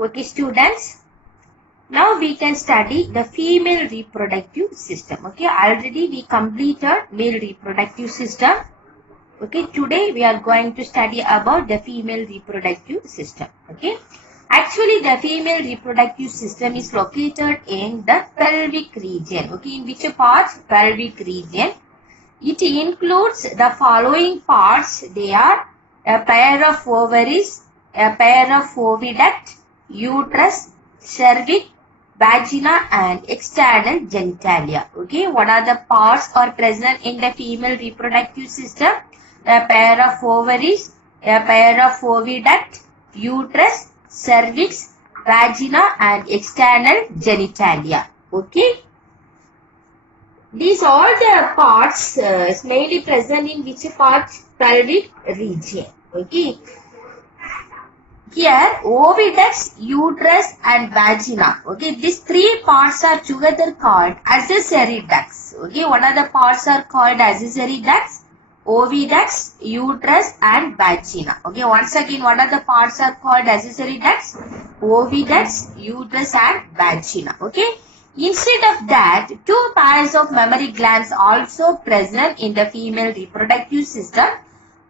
Okay, students. Now we can study the female reproductive system. Okay, already we completed male reproductive system. Okay, today we are going to study about the female reproductive system. Okay, actually the female reproductive system is located in the pelvic region. Okay, in which parts? Pelvic region. It includes the following parts. They are a pair of ovaries, a pair of oviduct, uterus, cervix, vagina and external genitalia. Okay, what are the parts are present in the female reproductive system? A pair of ovaries, a pair of oviduct, uterus, cervix, vagina and external genitalia. Okay. These all the parts mainly present in which parts? Pelvic region. Okay. Here, oviducts, uterus and vagina. Okay, these three parts are together called accessory ducts. Okay, what are the parts are called accessory ducts? Oviducts, uterus and vagina. Okay, once again, what are the parts are called accessory ducts? Oviducts, uterus and vagina. Okay. Instead of that, two pairs of mammary glands also present in the female reproductive system.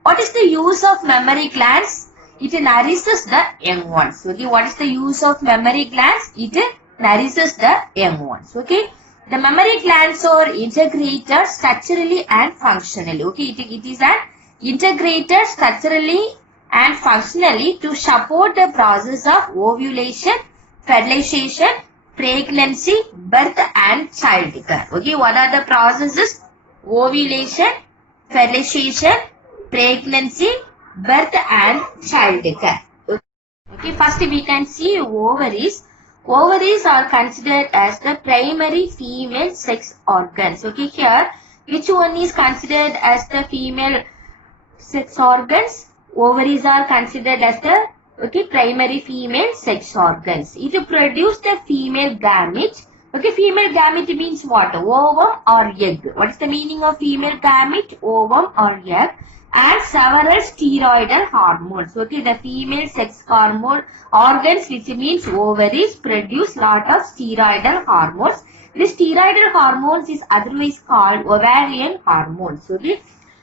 What is the use of mammary glands? It nourishes the young ones. Okay, what is the use of mammary glands? It nourishes the young ones. Okay, the mammary glands are integrated structurally and functionally. Okay, it is an integrated structurally and functionally to support the process of ovulation, fertilization, pregnancy, birth and childbirth. Okay, what are the processes? Ovulation, fertilization, pregnancy, birth and childbirth. Okay, first we can see ovaries. Ovaries are considered as the primary female sex organs. Okay, here which one is considered as the female sex organs? Ovaries are considered as the primary female sex organs. It produce the female gamete. Okay, female gamete means what? Ovum or egg. What is the meaning of female gamete? Ovum or egg. And several steroidal hormones. Okay, the female sex hormone organs, which means ovaries, produce lot of steroidal hormones. This steroidal hormones is otherwise called ovarian hormones. Okay,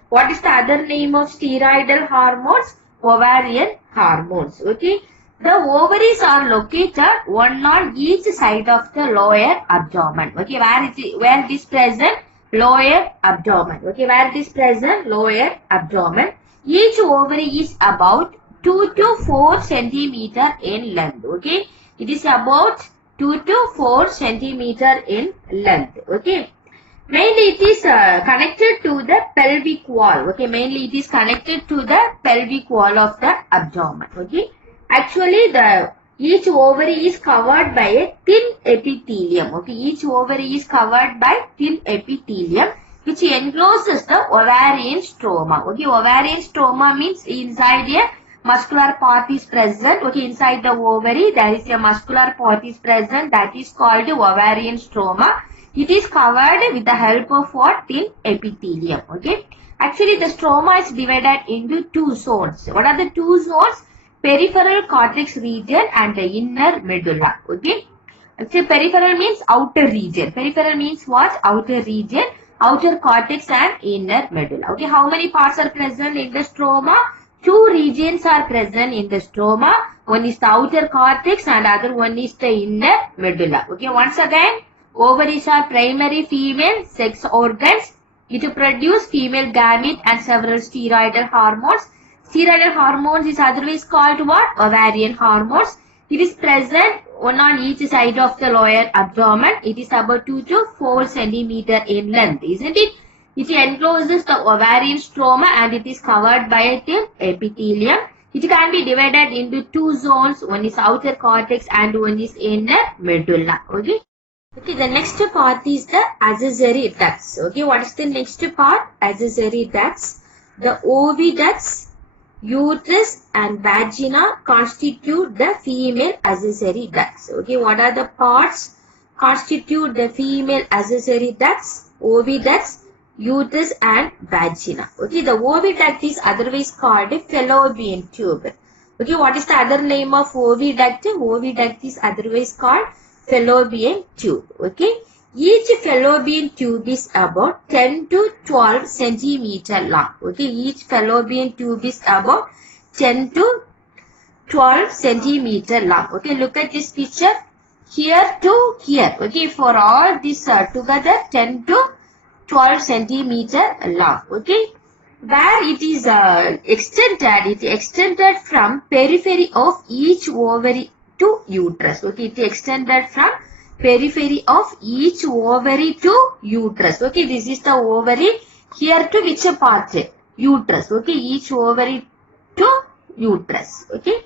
what is the other name of steroidal hormones? Ovarian hormones. Okay, the ovaries are located one on each side of the lower abdomen. Okay, where it is present? Lower abdomen. Okay, where it is present? Lower abdomen. Each ovary is about 2 to 4 centimeter in length. Okay, it is about 2 to 4 centimeter in length. Okay, mainly it is connected to the pelvic wall. Okay, mainly it is connected to the pelvic wall of the abdomen. Okay, actually each ovary is covered by a thin epithelium. Okay, each ovary is covered by thin epithelium which encloses the ovarian stroma. Okay, ovarian stroma means inside a muscular part is present. Okay, inside the ovary there is a muscular part is present, that is called ovarian stroma. It is covered with the help of what? Thin epithelium. Okay, actually the stroma is divided into two zones. What are the two zones? Peripheral cortex region and the inner medulla. Okay, so peripheral means outer region. Peripheral means what? Outer region, outer cortex and inner medulla. Okay, how many parts are present in the stroma? Two regions are present in the stroma. One is the outer cortex and other one is the inner medulla. Okay, once again, ovaries are primary female sex organs. It produce female gamete and several steroidal hormones. Steroidal hormones is otherwise called what? Ovarian hormones. It is present one on each side of the lower abdomen. It is about 2 to 4 centimeter in length, isn't it? It encloses the ovarian stroma and it is covered by a thin epithelium. It can be divided into two zones. One is outer cortex and one is inner medulla. Okay. Okay, the next part is the accessory ducts. Okay, what is the next part? Accessory ducts. The oviducts, uterus and vagina constitute the female accessory ducts. Okay, what are the parts constitute the female accessory ducts? Oviducts, uterus and vagina. Okay, the oviduct is otherwise called a fallopian tube. Okay, what is the other name of oviduct? Oviduct is otherwise called fallopian tube. Okay, each fallopian tube is about 10 to 12 centimeter long. Okay, each fallopian tube is about 10 to 12 centimeter long. Okay, look at this picture. Here to here. Okay, for all this together 10 to 12 centimeter long. Okay, where it is extended from periphery of each ovary to uterus. Okay, it extended from periphery of each ovary to uterus. Okay, this is the ovary. Here to which part? Uterus. Okay, each ovary to uterus. Okay,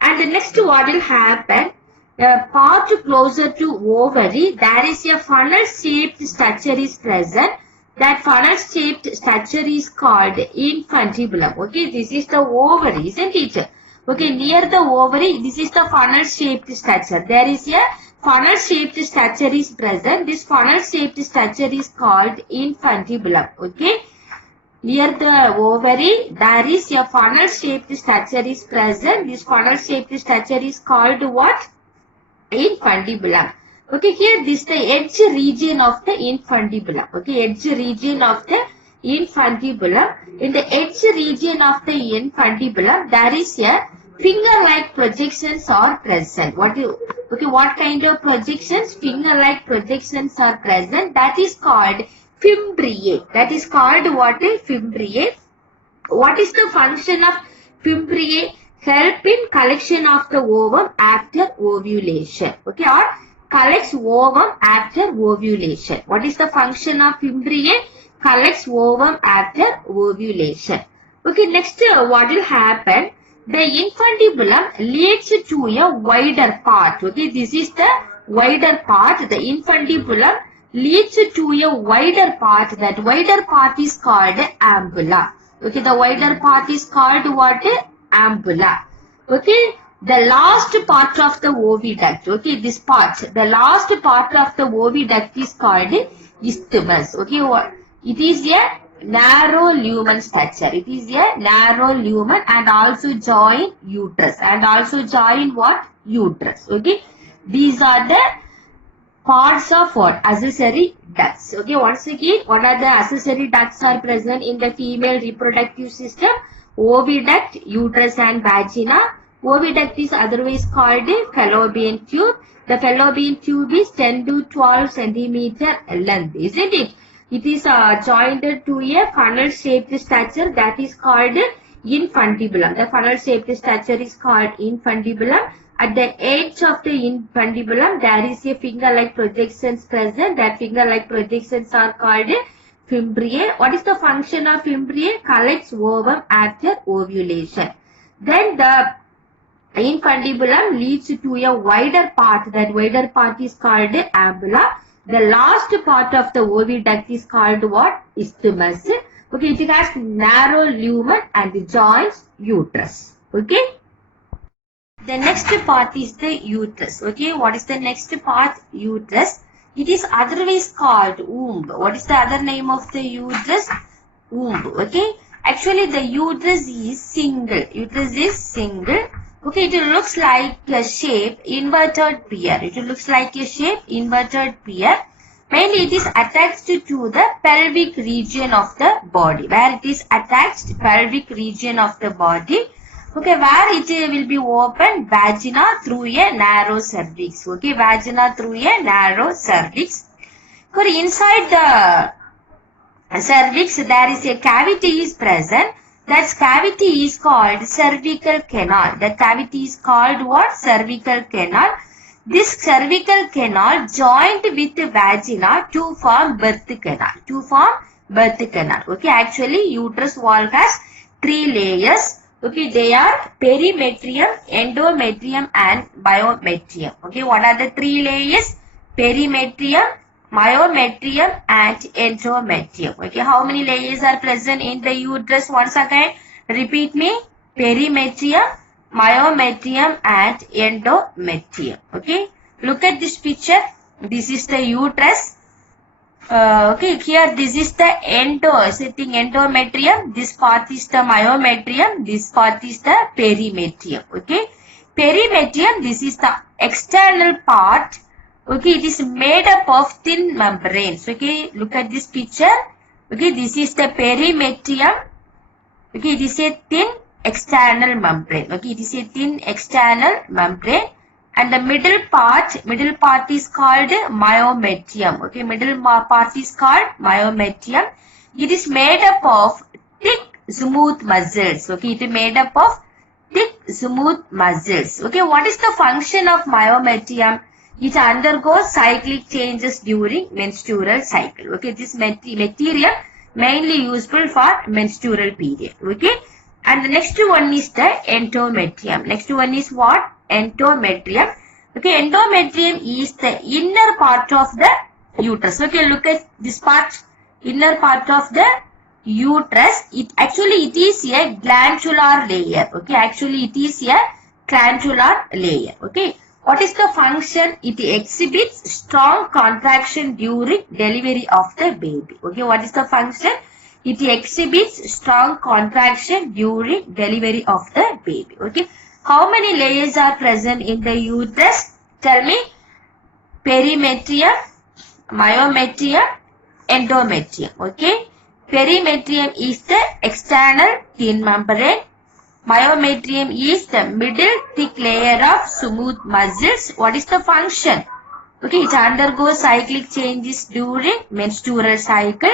and the next what will happen? A part closer to ovary, there is a funnel-shaped structure is present. That funnel-shaped structure is called infundibulum. Okay, this is the ovary, isn't it? Okay, near the ovary, this is the funnel-shaped structure. There is a funnel-shaped structure is present. This funnel-shaped structure is called infundibulum. Okay. Near the ovary, there is a funnel-shaped structure is present. This funnel-shaped structure is called what? Infundibulum. Okay, here this is the edge region of the infundibulum. Okay, edge region of the infundibulum. In the edge region of the infundibulum, there is a finger-like projections are present. What kind of projections? Finger-like projections are present. That is called fimbriae. That is called what? Fimbriae. What is the function of fimbriae? Help in collection of the ovum after ovulation. Okay, or collects ovum after ovulation. What is the function of fimbriae? Collects ovum after ovulation. Okay, next what will happen? The infundibulum leads to a wider part. Okay, this is the wider part. The infundibulum leads to a wider part. That wider part is called ambula. Okay, the wider part is called what? Ambula. Okay, the last part of the oviduct. Okay, this part, the last part of the oviduct is called isthmus. Okay, what? It is a narrow lumen structure. It is a narrow lumen and also join uterus. And also join what? Uterus. Okay, these are the parts of what? Accessory ducts. Okay, once again, what are the accessory ducts are present in the female reproductive system? Oviduct, uterus and vagina. Oviduct is otherwise called a fallopian tube. The fallopian tube is 10 to 12 centimeter length, isn't it? It is joined to a funnel-shaped structure that is called infundibulum. The funnel-shaped structure is called infundibulum. At the edge of the infundibulum, there is a finger-like projections present. That finger-like projections are called fimbriae. What is the function of fimbriae? Collects ovum after ovulation. Then the infundibulum leads to a wider part. That wider part is called ambula. The last part of the oviduct is called what? Isthmus. Okay, it has narrow lumen and joins uterus. Okay. The next part is the uterus. Okay, what is the next part? Uterus. It is otherwise called womb. What is the other name of the uterus? Womb. Okay. Actually, the uterus is single. Uterus is single. Okay, it looks like a shape, inverted pear. It looks like a shape, inverted pear. Mainly it is attached to the pelvic region of the body. Where it is attached, pelvic region of the body. Okay, where it will be opened? Vagina through a narrow cervix. Okay, vagina through a narrow cervix. Okay, inside the cervix, there is a cavity is present. That cavity is called cervical canal. The cavity is called what? Cervical canal. This cervical canal joined with the vagina to form birth canal. To form birth canal. Okay, actually uterus wall has 3 layers. Okay, they are perimetrium, endometrium and myometrium. Okay, what are the 3 layers? Perimetrium, myometrium and endometrium. Okay, how many layers are present in the uterus? Once again, repeat me. Perimetrium, myometrium and endometrium. Okay, look at this picture. This is the uterus. Okay, here this is the endometrium. This part is the myometrium. This part is the perimetrium. Okay, perimetrium. This is the external part. Okay, it is made up of thin membranes. Okay, look at this picture. Okay, this is the perimetrium. Okay, it is a thin external membrane. Okay, it is a thin external membrane. And the middle part is called myometrium. Okay, middle part is called myometrium. It is made up of thick, smooth muscles. Okay, it is made up of thick, smooth muscles. Okay, what is the function of myometrium? It undergoes cyclic changes during menstrual cycle. Okay, this material mainly useful for menstrual period. Okay, and the next one is the endometrium. Next one is what? Endometrium. Okay, endometrium is the inner part of the uterus. Okay, look at this part, inner part of the uterus. It is a glandular layer. Okay, actually it is a glandular layer. Okay, what is the function? It exhibits strong contraction during delivery of the baby. Okay, what is the function? It exhibits strong contraction during delivery of the baby. Okay. How many layers are present in the uterus? Tell me. Perimetrium, myometrium, endometrium. Okay. Perimetrium is the external thin membrane. Myometrium is the middle thick layer of smooth muscles. What is the function? Okay, it undergoes cyclic changes during menstrual cycle.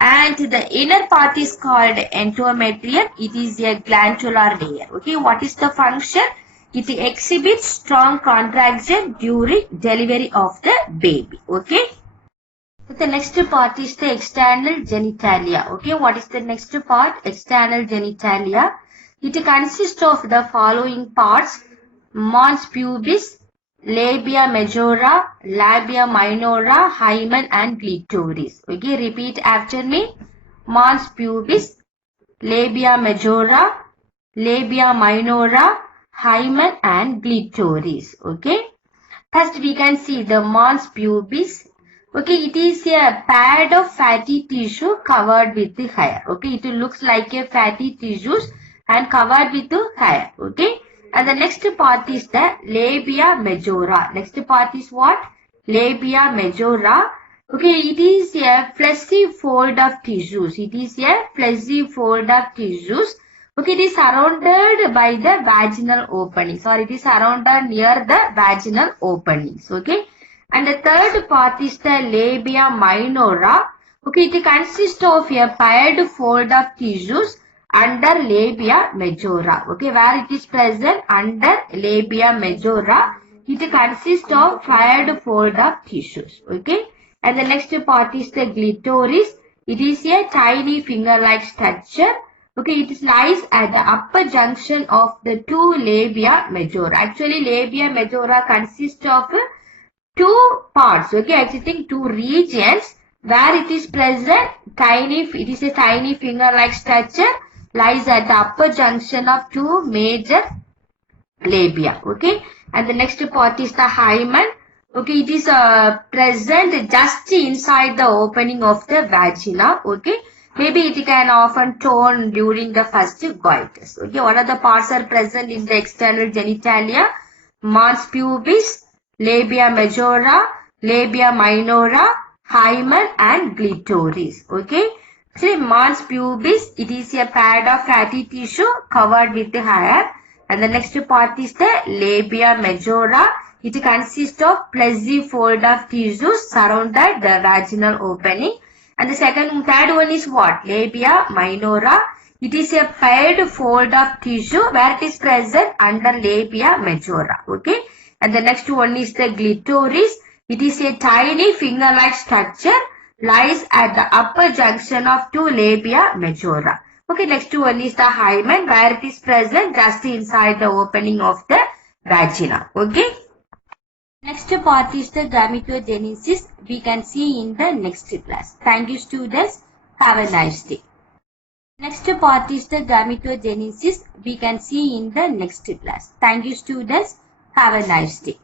And the inner part is called endometrium. It is a glandular layer. Okay, what is the function? It exhibits strong contraction during delivery of the baby. Okay. The next part is the external genitalia. Okay, what is the next part? External genitalia. It consists of the following parts: mons pubis, labia majora, labia minora, hymen and clitoris. Okay, repeat after me. Mons pubis, labia majora, labia minora, hymen and clitoris. Okay. First we can see the mons pubis. Okay, it is a pad of fatty tissue covered with the hair. Okay, it looks like a fatty tissues and covered with the hair. Okay. And the next part is the labia majora. Next part is what? Labia majora. Okay, it is a fleshy fold of tissues. It is a fleshy fold of tissues. Okay, it is surrounded by the vaginal openings, or it is surrounded near the vaginal openings. Okay. And the third part is the labia minora. Okay, it consists of a paired fold of tissues under labia majora. Okay, where it is present under labia majora, it consists of paired fold of tissues. Okay, and the next part is the clitoris. It is a tiny finger-like structure. Okay, it lies at the upper junction of the two labia majora. Actually, labia majora consists of two parts. Okay, I think two regions where it is present. It is a tiny finger-like structure, lies at the upper junction of two major labia. Okay, and the next part is the hymen. Okay, it is present just inside the opening of the vagina. Okay, maybe it can often torn during the first coitus. Okay, what are the parts are present in the external genitalia? Mons pubis, labia majora, labia minora, hymen and clitoris. Okay. See, mons pubis, it is a pad of fatty tissue covered with the hair. And the next part is the labia majora. It consists of fleshy fold of tissues surrounded the vaginal opening. And the third one is what? Labia minora. It is a paired fold of tissue where it is present under labia majora. Okay. And the next one is the clitoris. It is a tiny finger-like structure, lies at the upper junction of two labia majora. Okay, next one is the hymen, where it is present just inside the opening of the vagina. Okay. Next part is the gametogenesis. We can see in the next class. Thank you, students. Have a nice day. Next part is the gametogenesis. We can see in the next class. Thank you, students. Have a nice day.